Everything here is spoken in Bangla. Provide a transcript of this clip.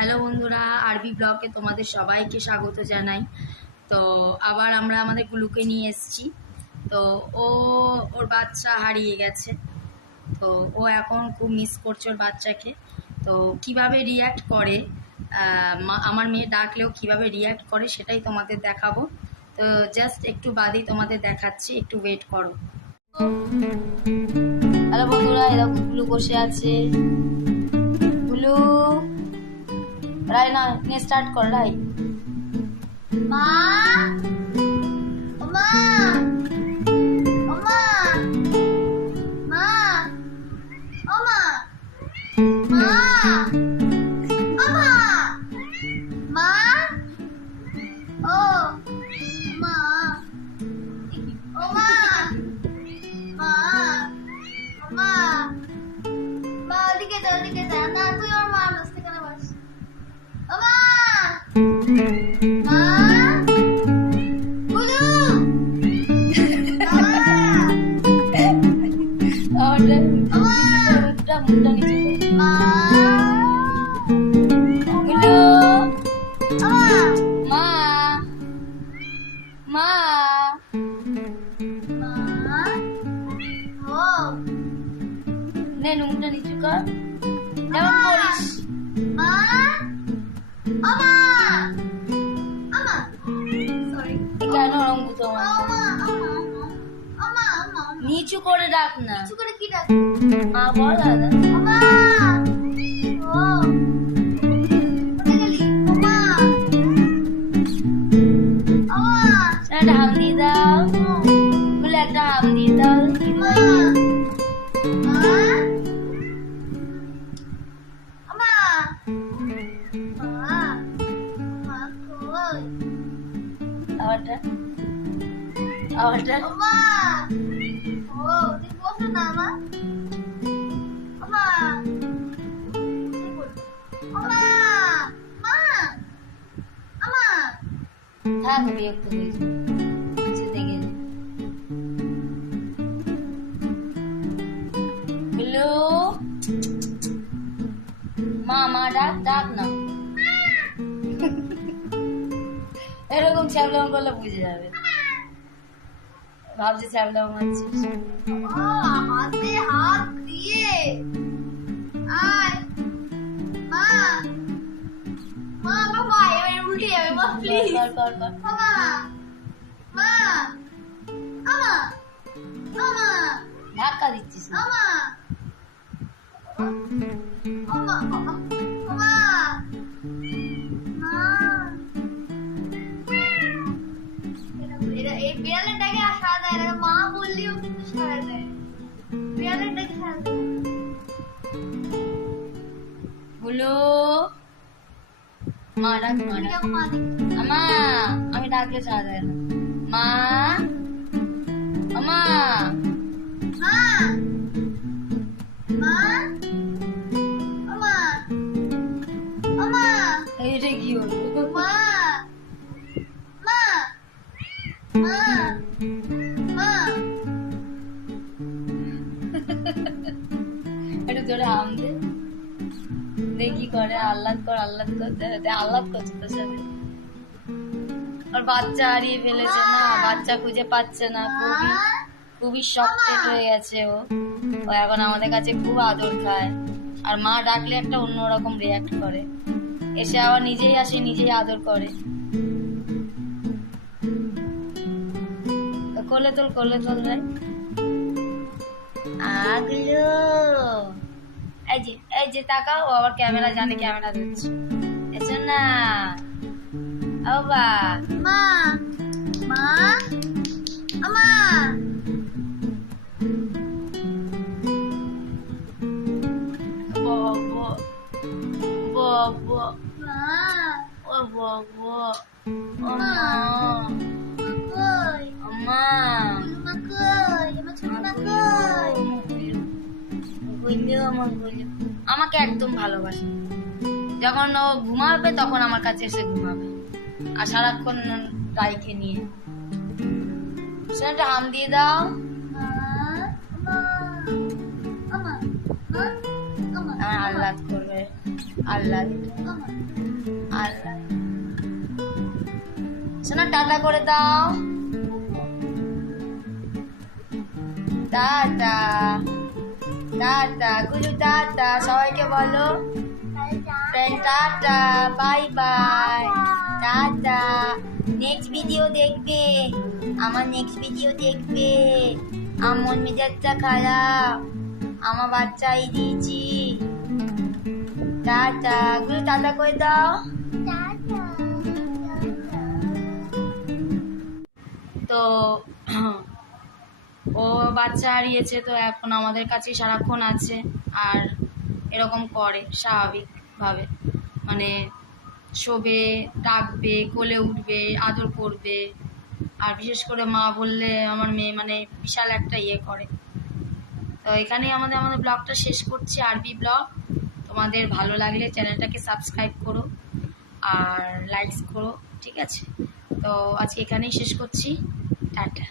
হ্যালো বন্ধুরা, আরবি ব্লগে তোমাদের সবাইকে স্বাগত জানাই। তো আবার আমরা আমাদের গুলুকে নিয়ে এসেছি। তো ওর বাচ্চা হারিয়ে গেছে। তো ও এখন খুব মিস করছে ওর বাচ্চাকে। তো কিভাবে রিয়্যাক্ট করে, আমার মেয়ে ডাকলেও কিভাবে রিয়্যাক্ট করে সেটাই তোমাদের দেখাবো। তো জাস্ট একটু বাদেই তোমাদের দেখাচ্ছি, একটু ওয়েট করো। হ্যালো বন্ধুরা, এরকম গুলু বসে আছে। গুলু রাই না, স্টার্ট কর রাই। মা মা মা মা মা মা মা ও মা ও মা মা মা মা ওদিকে যা না, তুই ওর মা বসতে কেন বস। ও মা মা গুলু মুখটা নিচু কর, এমন করিস। কেন ওরম বুঝো? নিচু করে ডাক না। কি ডাক? মা বল দাদা। একটা হাম দিয়ে দাও, বলে একটা হাম দিয়ে দাও। আওয়াজটা থাক, বিরক্ত হয়েছে যেতে গেলে। হ্যালো মা, মা ডাক ডাক না। এরকম ছ্যাবলাম করলে বুঝে যাবে, ভাবছি ছ্যাবলাম মারছিস। হাতে হাত দিয়ে আয় মা মা বাবা, এবার উল্টে যাবে মা, প্লিজ কর কর। মা মা আমা আমা ধাক্কা দিচ্ছিস না। আমা আমা আমা মা এই বিড়ালের ডাকে সাড়া দেয় না, মা বললেও কিন্তু সাড়া দেয়। বিড়ালের ডাকে সাড়া দেয়। বলো মা ডাক, মা ডাক। আমা, আমি ডাকলে সাড়া দেয় না। মা আমা মা মা আমা আমা এইটা কি হলো? মা মা মা মা একটু জোরে হাম দে, দেখি করে। আহ্লাদ কর, আহ্লাদ কর, আহ্লাদ করছে তোর সাথে। আর বাচ্চা হারিয়ে ফেলেছে না, বাচ্চা খুঁজে পাচ্ছে না, খুবই শক্টেড হয়ে গেছে ও এখন আমাদের কাছে খুব আদর খায়। আর মা ডাকলে একটা অন্যরকম রিয়াক্ট করে, এসে আবার নিজেই আসে, নিজেই আদর করে। কোলে তোল, কোলে তোল ভাই। আগলো এই যে তাকাও, ও আবার ক্যামেরা জানে, ক্যামেরা ধরছে। এসো না বাবা। মা মা আমা বব বব মা ও বব ও মা কই মা মা কই আমার ছোট মা কই? আমাকে একদম ভালোবাসে। যখন ও ঘুমাবে তখন আমার কাছে এসে ঘুমাবে, আর সারাক্ষণ রাইকে নিয়ে। সেটা হাম দিয়ে দাও। আমা আমা আমা আহ্লাদ করবে, আহ্লাদ। আমা আল্লাহ শোনা টাটা করে দাও টাটা টাটা গুলু টাটা সবাইকে বলো friend tata bye bye tata next video দেখবে আমার নেক্সট ভিডিও দেখবে আমার মন মেজাজটা খারাপ আমার বাচ্চা এই দিয়েছি টাটা গুলু টাটা করে দাও তো ও বাচ্চা হারিয়েছে তো এখন আমাদের কাছেই সারাক্ষণ আছে আর এরকম করে স্বাভাবিকভাবে মানে শোবে ডাকবে কোলে উঠবে আদর করবে আর বিশেষ করে মা বললে আমার মেয়ে মানে বিশাল একটা ইয়ে করে। তো এখানেই আমাদের ব্লগটা শেষ করছি আরবি ব্লগ। তোমাদের ভালো লাগলে চ্যানেলটাকে সাবস্ক্রাইব করো আর লাইকস করো, ঠিক আছে? তো আজকে এখানেই শেষ করছি, টাটা।